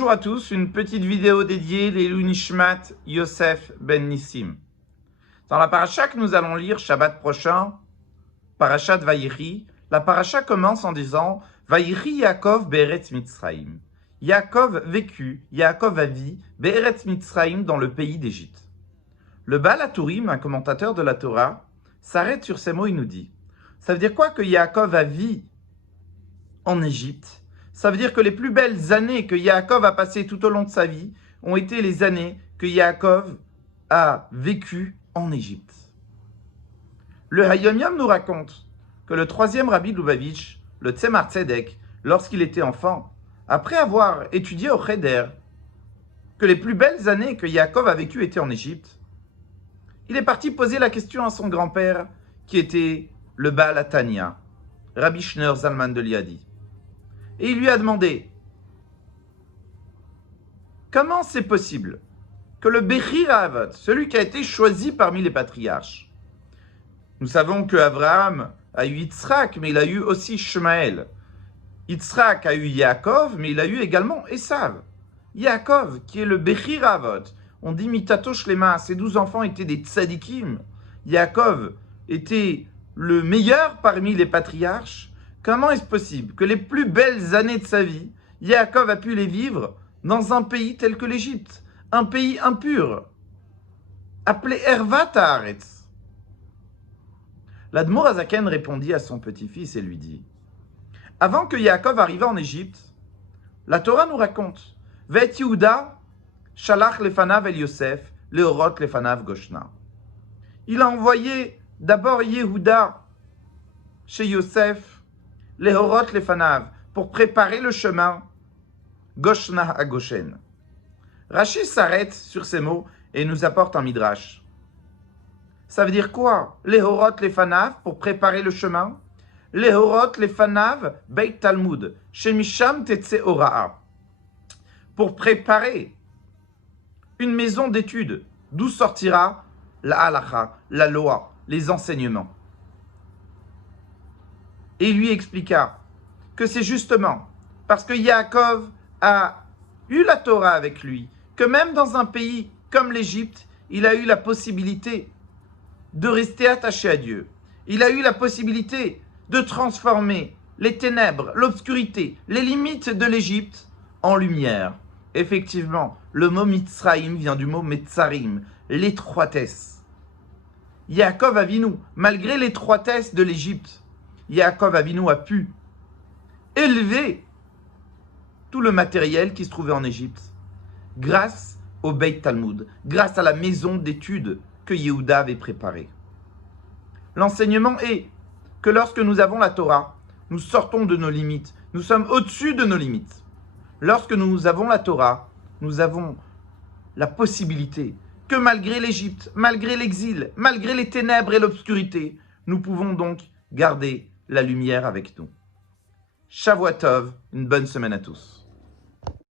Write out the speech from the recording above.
Bonjour à tous, une petite vidéo dédiée Leilou Nishmat Yosef ben Nissim. Dans la paracha que nous allons lire Shabbat prochain, parachat Vayiri, la paracha commence en disant Vayiri Yaakov be'eretz Mitzraïm. Yaakov vécut, Yaakov a vie, be'eretz Mitzraïm dans le pays d'Égypte. Le Baal HaTurim, un commentateur de la Torah, s'arrête sur ces mots et nous dit ça veut dire quoi que Yaakov a vie en Égypte? Ça veut dire que les plus belles années que Yaakov a passées tout au long de sa vie ont été les années que Yaakov a vécues en Égypte. Le Hayom Yom nous raconte que le troisième Rabbi Lubavitch, le Tzemar Tzedek, lorsqu'il était enfant, après avoir étudié au Cheder, que les plus belles années que Yaakov a vécues étaient en Égypte, il est parti poser la question à son grand-père, qui était le Baal HaTanya, Rabbi Shneur Zalman de Liadi. Et il lui a demandé comment c'est possible que le Bechir Avot, celui qui a été choisi parmi les patriarches, nous savons que Abraham a eu Yitzhak, mais il a eu aussi Shmaël. Yitzhak a eu Yaakov, mais il a eu également Esav. Yaakov, qui est le Bechir Avot, on dit Mitato Shlema, ses 12 enfants étaient des tzadikim. Yaakov était le meilleur parmi les patriarches. Comment est-ce possible que les plus belles années de sa vie, Yaakov a pu les vivre dans un pays tel que l'Égypte, un pays impur, appelé Ervat Haaretz? L'Admour Hazaken répondit à son petit-fils et lui dit avant que Yaakov arrivât en Égypte, la Torah nous raconte Vet Yehuda shalach lefanav el Yosef leorot lefanav goshna. Il a envoyé d'abord Yehuda chez Yosef, Lehorot lefanav, pour préparer le chemin, Goshna à Goshen. Rashi s'arrête sur ces mots et nous apporte un midrash. Ça veut dire quoi? Lehorot lefanav, pour préparer le chemin. Lehorot lefanav, Beit Talmud, Shemisham tetse ora'a. Pour préparer une maison d'études, d'où sortira la halacha, la loi, les enseignements. Et il lui expliqua que c'est justement parce que Yaakov a eu la Torah avec lui, que même dans un pays comme l'Égypte, il a eu la possibilité de rester attaché à Dieu. Il a eu la possibilité de transformer les ténèbres, l'obscurité, les limites de l'Égypte en lumière. Effectivement, le mot Mitzraïm vient du mot Metzarim, l'étroitesse. Yaakov Avinu, malgré l'étroitesse de l'Égypte, Yaakov Avinu a pu élever tout le matériel qui se trouvait en Égypte grâce au Beit Talmud, grâce à la maison d'études que Yehuda avait préparée. L'enseignement est que lorsque nous avons la Torah, nous sortons de nos limites, nous sommes au-dessus de nos limites. Lorsque nous avons la Torah, nous avons la possibilité que malgré l'Égypte, malgré l'exil, malgré les ténèbres et l'obscurité, nous pouvons donc garder la lumière avec nous. Shavua Tov, une bonne semaine à tous.